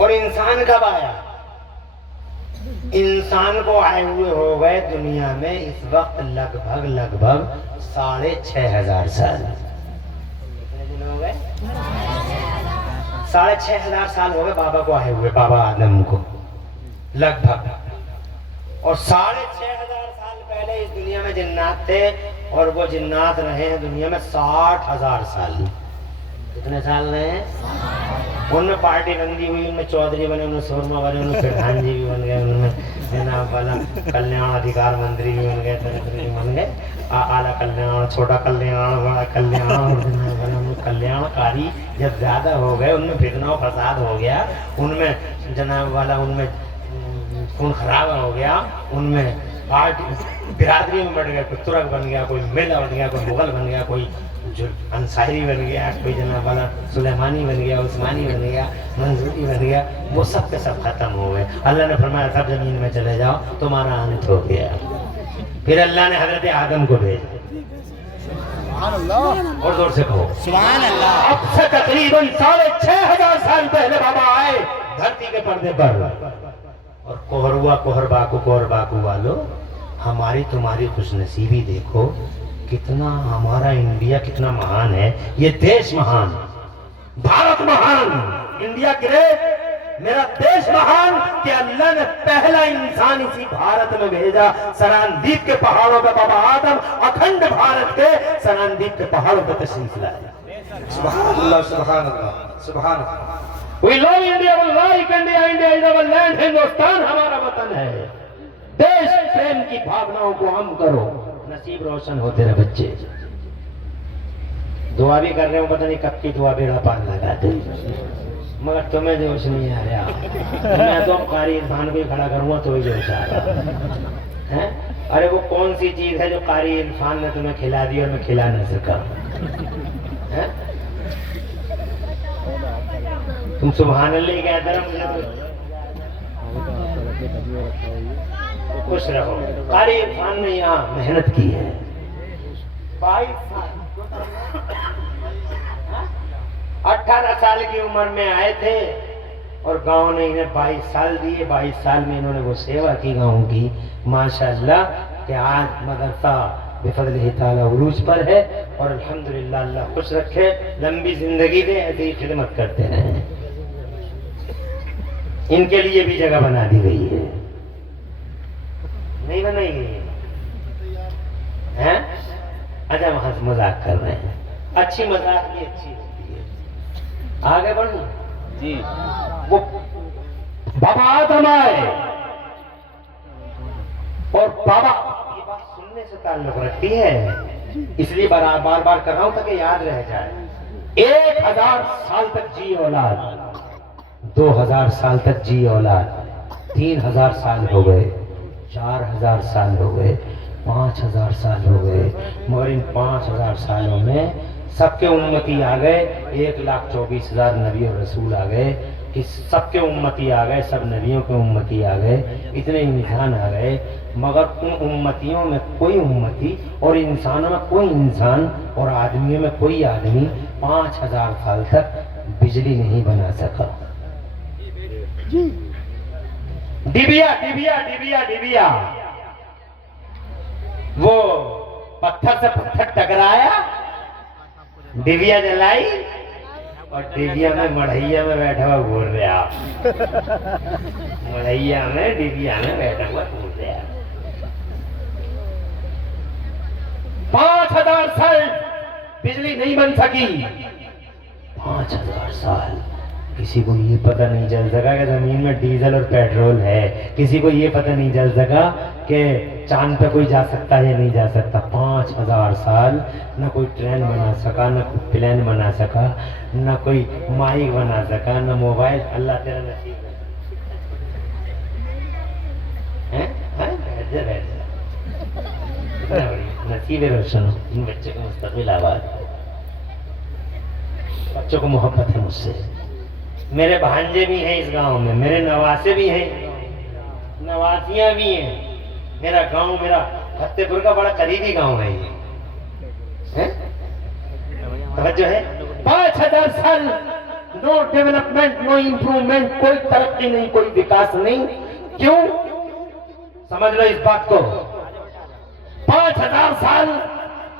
और इंसान कब आया? इंसान को आए हुए हो गए दुनिया में इस वक्त लगभग 6,500 साल। कितने दिन हो गए? 6,500 साल हो गए बाबा को आए हुए, बाबा आदम को लगभग। और 6,500 साल पहले इस दुनिया में जिन्नात थे, और वो जिन्नात रहे हैं दुनिया में 60,000 साल। कितने साल रहे हैं? उनमें पार्टी बंदी हुई, उनमें चौधरी बने, उनमें शोरमा बने, उनमें प्रधान जी भी बन गए, उनमें जनाब वाला कल्याण अधिकार मंत्री भी बन गए, तरह भी बन गए, आला कल्याण, छोटा कल्याण, बड़ा कल्याण, और जनाब कल्याणकारी जब ज्यादा हो गए, उनमें फितना फसाद हो गया, उनमें जनाब वाला उनमें खून खराब हो गया, उनमें पार्टी बिरादरी में बढ़ गया, कोई तुरक बन गया, कोई मेला बन गया, कोई मुगल बन गया, कोई जो अंसारी बन गया, कोई जनाब वाला सुलेमानी बन गया, उस्मानी बन गया, मंसूरी बन गया, वो सब के सब खत्म हो गए। अल्लाह ने फरमाया सब जमीन में चले जाओ, तुम्हारा अंत हो गया। फिर अल्लाह ने हजरत आदम को भेजा, और जोर से कहो सुभान अल्लाह। अब से तकरीबन 6,500 साल पहले बाबा आए धरती के पर्दे पर, और कोहरबाकू वालों, हमारी तुम्हारी खुशनसीबी देखो, कितना हमारा इंडिया कितना महान है। ये देश महान, भारत महान, इंडिया ग्रेट, मेरा देश महान कि अल्लाह ने पहला इंसान इसी भारत में भेजा। सरानदीप के पहाड़ों पे बाबा आदम अखंड भारत के सरानदीप के पहाड़ों पे तशरीफ लाए। सुभान अल्लाह, सुभान अल्लाह, सुभान अल्लाह। We love India, we like India, India is our land, Hindustan हमारा वतन है। देश प्रेम की भावनाओं को हम करो, नसीब रोशन हो तेरे बच्चे। दुआ भी कर रहे हो, पता नहीं कब की दुआ बेड़ा पार लगा दे, मगर तुम्हें जोश नहीं आ रहा। मैं तो कारी इरफान को खड़ा करूंगा तो ही जोश आ रहा है। अरे वो कौन सी चीज है जो कारी इरफान ने तुम्हें खिला दी और मैं खिला न सका है? तुम सुभान अल्लाह कहते रहो, खुश रहो। कारी इरफान ने यहाँ मेहनत की है 18 साल की उम्र में आए थे, और गांव ने इन्हें 22 साल दिए। 22 साल में इन्होंने वो सेवा की गांव की, माशाअल्लाह, कि आज मदरसा बिफज़लिही ताला उरूज पर है। और अल्हम्दुलिल्लाह, अल्लाह खुश रखे, लंबी जिंदगी दे, ऐसे ही खिदमत करते रहे। इनके लिए भी जगह बना दी गई है, नहीं बनाई गई है? अच्छा, वहां से मजाक कर रहे हैं, अच्छी मजाक भी अच्छी होती है। आगे बढ़ो जी। वो बाबा आदम आए, और बाबा ये बात सुनने से ताल्लुक रखती है, इसलिए बार बार कर रहा हूं ताकि याद रह जाए। 1000 साल तक जी औलाद, 2000 साल तक जी औलाद, 3000 साल हो गए, 4000 साल हो गए, 5000 साल हो गए, मगर इन 5000 सालों में सबके उम्मती आ गए। 1,24,000 नबी और रसूल आ गए, कि सबके उम्मती आ गए, सब नबियों के उम्मती आ गए, इतने इंसान आ गए, मगर उन उम्मतियों में कोई उम्मती, और इंसानों में कोई इंसान, और आदमियों में कोई आदमी 5000 साल तक बिजली नहीं बना सका। डिबिया डिबिया डिबिया डिबिया, वो पत्थर से पत्थर टकराया, डिबिया जलाई, और डिबिया में मढ़ैया में बैठा हुआ घूर रहा, मढ़ैया में डिबिया में बैठा हुआ घूर रहा। 5000 साल बिजली नहीं बन सकी। 5000 साल किसी को ये पता नहीं चल सका कि जमीन में डीजल और पेट्रोल है, किसी को ये पता नहीं चल सका कि चांद पे कोई जा सकता है या नहीं जा सकता। 5000 साल न कोई ट्रेन बना सका, न कोई प्लेन बना सका, न कोई माइक बना सका, न मोबाइल। अल्लाह तेरा नसीब है, नसीब रोशन हो। इन बच्चे को मुस्तकबिल आबाद, बच्चों को मोहब्बत है मुझसे। मेरे भांजे भी हैं इस गांव में, मेरे नवासे भी हैं, नवासियां भी हैं। मेरा गांव, मेरा फतेहपुर का बड़ा करीबी गांव है ये, तवज्जो है। 5000 साल नो डेवलपमेंट, नो इंप्रूवमेंट, कोई तरक्की नहीं, कोई विकास नहीं। क्यों? समझ लो इस बात को। 5000 साल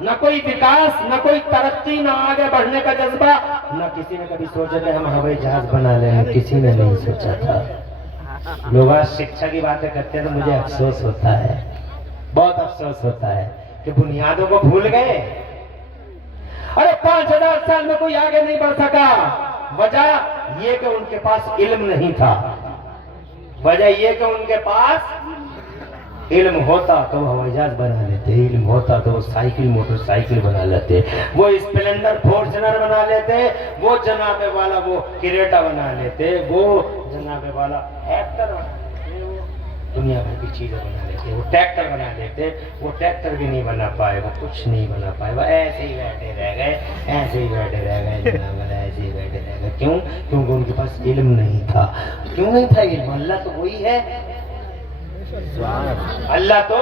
न कोई विकास, न कोई तरक्की, न आगे बढ़ने का जज्बा, न किसी ने कभी सोचा कि हम हवाई जहाज बना लें, किसी ने नहीं सोचा था। लोग आज शिक्षा की बातें करते हैं तो मुझे अफसोस होता है, बहुत अफसोस होता है कि बुनियादों को भूल गए। अरे 5000 साल में कोई आगे नहीं बढ़ सका, वजह ये कि उनके पास इल्म नहीं था। वजह ये कि उनके पास इल्म होता तो वो हवाई जहाज बना लेते, इल्म होता तो वो साइकिल मोटरसाइकिल बना लेते, वो स्प्लेंडर फॉर्च्यूनर बना लेते, वो जनाबे वाला वो क्रेटा बना लेते, वो जनाबे वाला ट्रैक्टर बना लेते, वो दुनिया भर की चीजें बना लेते, वो ट्रैक्टर बना लेते। वो ट्रैक्टर भी नहीं बना पाए, वो कुछ नहीं बना पाए, वो ऐसे ही बैठे रह गए, ऐसे ही बैठे रह गए जनाब, ऐसे ही बैठे रह गए। क्यों? क्योंकि उनके पास इल्म नहीं था। क्यों नहीं था इल्म? अल्लाह तो वही है, अल्लाह तो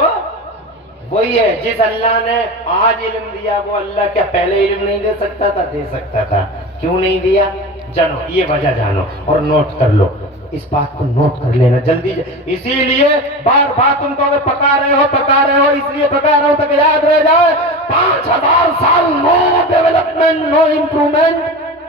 वही है। जिस अल्लाह ने आज इल्म दिया वो अल्लाह क्या पहले इल्म नहीं दे सकता था? दे सकता था। क्यों नहीं दिया? जानो, ये वजह जानो और नोट कर लो, इस बात को नोट कर लेना जल्दी। इसीलिए बार बार तुमको अगर पका रहे हो, इसलिए पका रहा हूं ताकि याद रह जाए। 5000 साल नो डेवलपमेंट, नो इंप्रूवमेंट,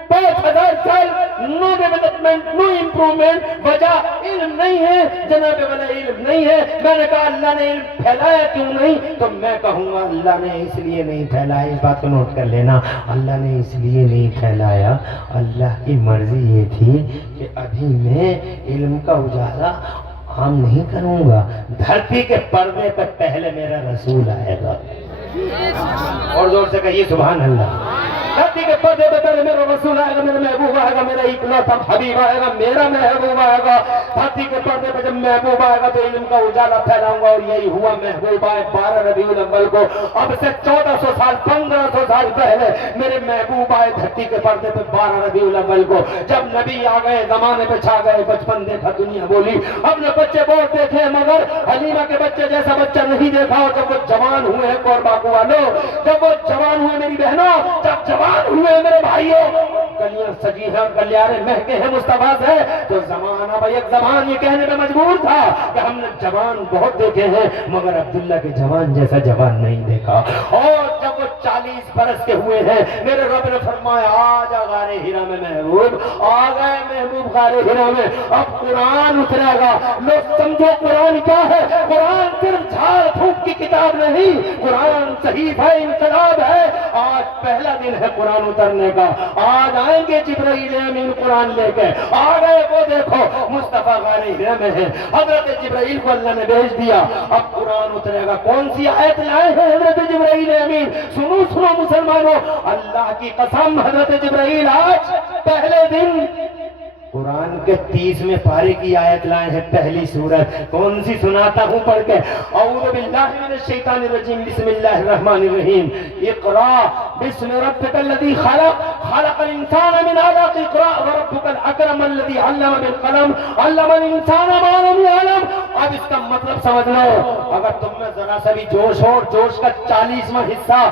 5000 साल नो डेवलपमेंट, नो इंप्रूवमेंट। वजह इल्म नहीं है जनाबे वाला, इल्म नहीं है। मैंने कहा अल्लाह ने इल्म फैलाया क्यों नहीं? तो मैं कहूंगा अल्लाह ने इसलिए नहीं फैलाया, इस बात को नोट कर लेना। अल्लाह ने इसलिए नहीं फैलाया, अल्लाह की मर्जी ये थी कि अभी मैं इल्म का उजाला आम नहीं करूंगा। धरती के पर्दे पर पहले मेरा रसूल आएगा, और जोर से कहिए सुभान अल्लाह। धरती के पर्दे पे पहले मेरा रसूल आएगा, मेरा महबूब आएगा, मेरा इकलौता हबीब आएगा, मेरा महबूब आएगा। धरती के पर्दे पे जब महबूब आएगा तो इल्म का उजाला फैलाऊंगा, और यही हुआ। महबूब आए 12 रबीउल अव्वल को। अब से 1400 साल 1500 साल पहले मेरे महबूब आए धरती के पर्दे पे 12 रबीउल अव्वल को। जब नबी आ गए, जमाने पे छा गए, बचपन देखा, दुनिया बोली। हमने बच्चे बहुत देखे मगर हलीमा के बच्चे जैसा बच्चा नहीं देखा। और जब वो जवान हुए हैं कोरबाकू वालों, जब वो जवान हुए मेरी बहनों, जब जवान हुए मेरे भाइयों, गलियां सजी हैं, गलियारे महके हैं मुस्तफा से, तो जमाना भाई एक जबान ये कहने पे मजबूर था कि हमने जवान बहुत देखे हैं मगर अब्दुल्ला के जवान जैसा जवान नहीं देखा। और जब वो 40 बरस के हुए हैं, मेरे रब ने फरमाया आजा गारे हिरा में महबूब। आ गए महबूब गारे हिरा में। अब कुरान उतरेगा। लोग समझो कुरान क्या है? कुरान सिर्फ झाड़ फूक की किताब नहीं, कुरान सहीफा इनकलाब है। आज पहला दिन है कुरान उतरने का। आज आएंगे जिब्राइल अमीन कुरान लेके। आ गए, वो देखो मुस्तफा गारे हिरा में है। हजरत जिब्राइल को अल्लाह ने भेज दिया। अब कुरान उतरेगा। कौन सी आयत लाए हैं हजरत जिब्राइल अमीन? सुनो सुनो मुसलमानों, अल्लाह की कसम, हजरत जिब्राइल आज पहले दिन कुरान के 30वें पारे की आयत लाए हैं, पहली सूरत। कौन सी सुनाता हूं पढ़ के? औज़ु बिल्लाहि मिनश शैतानिर रजीम, बिस्मिल्लाहिर रहमानिर रहीम। इक़रा बिस्मि रब्बिकल लज़ी खलक़, खलक़ल इंसान मिन अलक़, इक़रा व रब्बुकल अकरम अल्लज़ी अल्लम बिल कलम, अल्लमल इंसान मा लम यअलम। अब इसका मतलब समझ लो। अगर तुम में जरा सा भी जोश हो, जोश का 40वां हिस्सा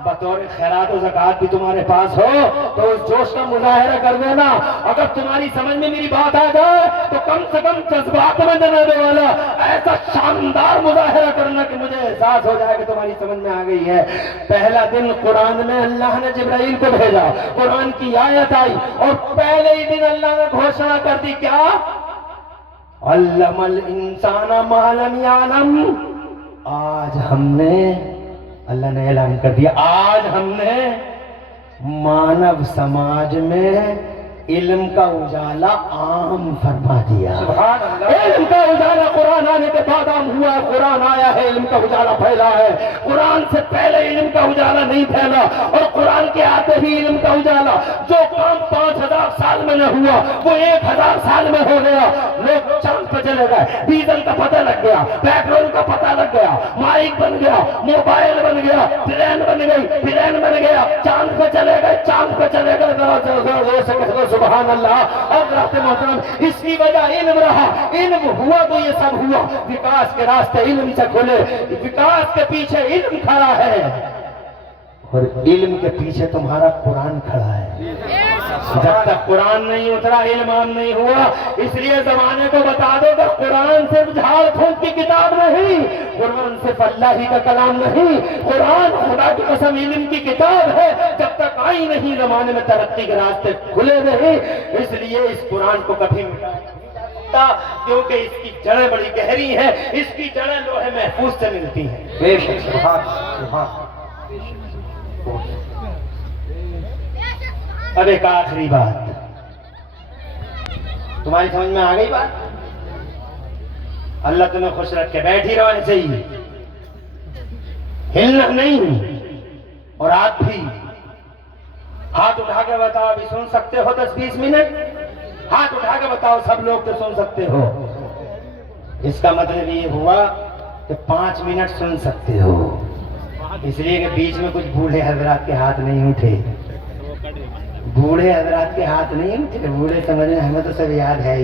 बतौर खैरात और ज़कात भी तुम्हारे पास हो, तो उस जोश का मुजाहिरा कर देना। अगर तुम्हारी समझ में मेरी बात आ जाए तो कम से कम जज्बात में जनाने वाला ऐसा शानदार मुजाहिरा करना कि मुझे एहसास हो जाए कि तुम्हारी समझ में आ गई है। पहला दिन कुरान में अल्लाह ने जिब्राइल को भेजा, कुरान की आयत आई, और पहले ही दिन अल्लाह ने घोषणा कर दी, क्या? अल्लमल इंसाना मा लम यअलम। आज हमने, अल्लाह ने ऐलान कर दिया, आज हमने मानव समाज में इल्म का उजाला आम फरमा दिया। इल्म का उजाला कुरान आने के बाद आम हुआ। कुरान आया है, इल्म का उजाला फैला है। कुरान से पहले इल्म का उजाला नहीं फैला, और कुरान के आते ही इल्म का उजाला। जो काम 5000 साल में न हुआ वो 1000 साल में हो गया। लोग चांद पर चले गए, डीजल का पता लग गया, पेट्रोल का पता लग गया, माइक बन गया, मोबाइल बन गया, ट्रेन बन गई, प्लेन बन गया, चांद पे चले गए, चांद पे चले गए। सुभान अल्लाह। अब रास्ते मोहतरम, इसकी वजह इल्म रहा। इल्म हुआ तो ये सब हुआ। विकास के रास्ते इल्म से खुले, विकास के पीछे इल्म खड़ा है, और इल्म के पीछे तुम्हारा कुरान खड़ा है। जब तक कुरान नहीं उतरा इल्म नहीं हुआ। इसलिए जमाने को बता दो कि कुरान सिर्फ झाड़ फूंक की किताब नहीं, कुरान सिर्फ अल्लाह ही का कलाम नहीं, कुरान खुदा की कसम इल्म की किताब है। जब तक आई नहीं जमाने में तरक्की के रास्ते खुले नहीं। इसलिए इस कुरान को कभी मिटाया नहीं जा सकता, क्योंकि इसकी जड़ें बड़ी गहरी हैं, इसकी जड़ें लोहे महफूज से मिलती हैं। बेशक सुभान सुभान। अब एक आखिरी बात, तुम्हारी समझ में आ गई बात? अल्लाह तुम्हें खुश रख के बैठी रहो ऐसे ही, हिलना नहीं। और आप भी हाथ उठा के बताओ, अभी सुन सकते हो 10-20 मिनट? हाथ उठा के बताओ, सब लोग तो सुन सकते हो। इसका मतलब ये हुआ कि 5 मिनट सुन सकते हो, इसलिए कि बीच में कुछ बूढ़े हजरात के हाथ नहीं उठे। बूढ़े हजरात के हाथ नहीं उठे, बूढ़े समझ में हमें तो सब याद है ही।